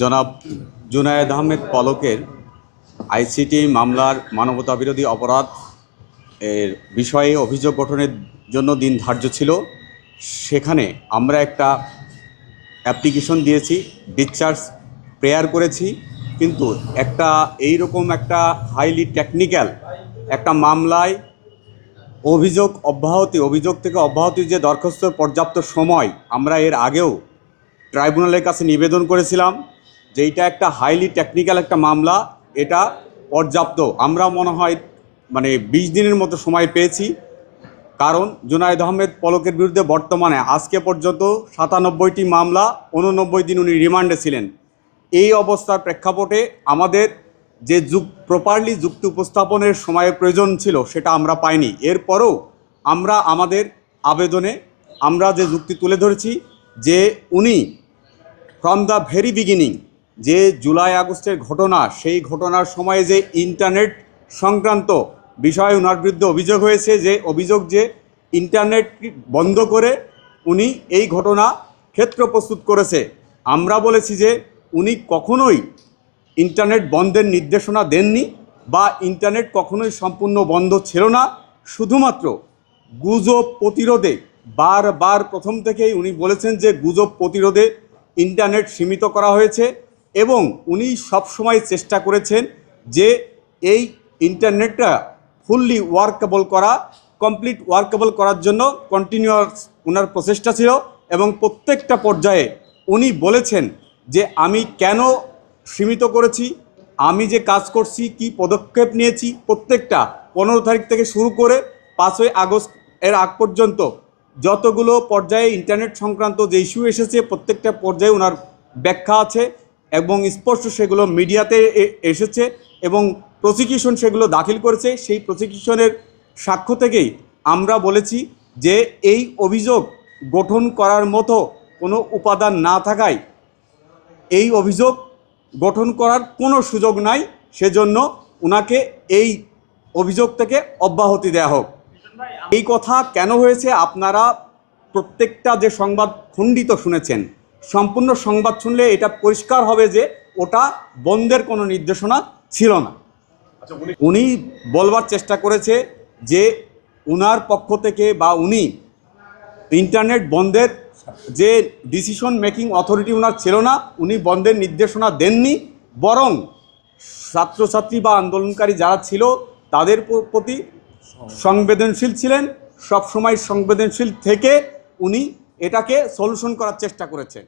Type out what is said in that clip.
জনাব জুনায়েদ আহমেদ পলকের আইসিটি মামলার মানবতা বিরোধী অপরাধ এর বিষয়ে অভিযোগ গঠনের জন্য দিন ধার্য ছিল। সেখানে আমরা একটা অ্যাপ্লিকেশন দিয়েছি, ডিসচার্জ প্রেয়ার করেছি, কিন্তু এইরকম একটা হাইলি টেকনিক্যাল একটা মামলায় অভিযোগ থেকে অব্যাহতির যে দরখাস্তের পর্যাপ্ত সময় আমরা এর আগেও ট্রাইব্যুনালের কাছে নিবেদন করেছিলাম যে এটা একটা হাইলি টেকনিক্যাল একটা মামলা, এটা পর্যাপ্ত আমরা মনে হয় 20 দিনের মতো সময় পেয়েছি। কারণ জুনায়েদ আহমেদ পলকের বিরুদ্ধে বর্তমানে আজকে পর্যন্ত 97টি মামলা, 89 দিন উনি রিমান্ডে ছিলেন। এই অবস্থার প্রেক্ষাপটে আমাদের যে প্রপারলি যুক্তি উপস্থাপনের সময়ের প্রয়োজন ছিল সেটা আমরা পাইনি। এরপরও আমরা আমাদের আবেদনে আমরা যে যুক্তি তুলে ধরেছি যে উনি ফ্রম দ্য ভেরি বিগিনিং যে জুলাই আগস্টের ঘটনা, সেই ঘটনার সময়ে যে ইন্টারনেট সংক্রান্ত বিষয়ে ওনার বিরুদ্ধে অভিযোগ হয়েছে, যে ইন্টারনেট বন্ধ করে উনি এই ঘটনা ক্ষেত্র প্রস্তুত করেছে। আমরা বলেছি যে উনি কখনোই ইন্টারনেট বন্ধের নির্দেশনা দেননি বা ইন্টারনেট কখনোই সম্পূর্ণ বন্ধ ছিল না। শুধুমাত্র গুজব প্রতিরোধে বারবার প্রথম থেকেই উনি বলেছেন যে গুজব প্রতিরোধে ইন্টারনেট সীমিত করা হয়েছে এবং উনি সবসময় চেষ্টা করেছেন যে এই ইন্টারনেটটা ফুললি কমপ্লিট ওয়ার্কেবল করার জন্য কন্টিনিউয়াস ওনার প্রচেষ্টা ছিল। এবং প্রত্যেকটা পর্যায়ে উনি বলেছেন যে আমি কেন সীমিত করেছি, আমি যে কাজ করছি, কি পদক্ষেপ নিয়েছি, প্রত্যেকটা 15 তারিখ থেকে শুরু করে 5ই আগস্ট এর আগ পর্যন্ত যতগুলো পর্যায়ে ইন্টারনেট সংক্রান্ত যে ইস্যু এসেছে প্রত্যেকটা পর্যায়ে ওনার ব্যাখ্যা আছে এবং স্পষ্ট সেগুলো মিডিয়াতে এসেছে এবং প্রসিকিউশন সেগুলো দাখিল করেছে। সেই প্রসিকিউশনের সাক্ষ্য থেকেই আমরা বলেছি যে এই অভিযোগ গঠন করার মতো কোনো উপাদান না থাকায় এই অভিযোগ গঠন করার কোনো সুযোগ নাই, সেজন্য ওনাকে এই অভিযোগ থেকে অব্যাহতি দেওয়া হোক। এই কথা কেন হয়েছে, আপনারা প্রত্যেকটা যে সংবাদ খণ্ডিত শুনেছেন, সম্পূর্ণ সংবাদ শুনলে এটা পরিষ্কার হবে যে ওটা বন্ধের কোনো নির্দেশনা ছিল না। উনি বলবার চেষ্টা করেছে যে উনার পক্ষ থেকে বা উনি ইন্টারনেট বন্ধের যে ডিসিশন মেকিং অথরিটি ওনার ছিল না, উনি বন্ধের নির্দেশনা দেননি, বরং ছাত্রছাত্রী বা আন্দোলনকারী যারা ছিল তাদের প্রতি সংবেদনশীল ছিলেন। সবসময় সংবেদনশীল থেকে উনি এটাকে সলিউশন করার চেষ্টা করেছেন।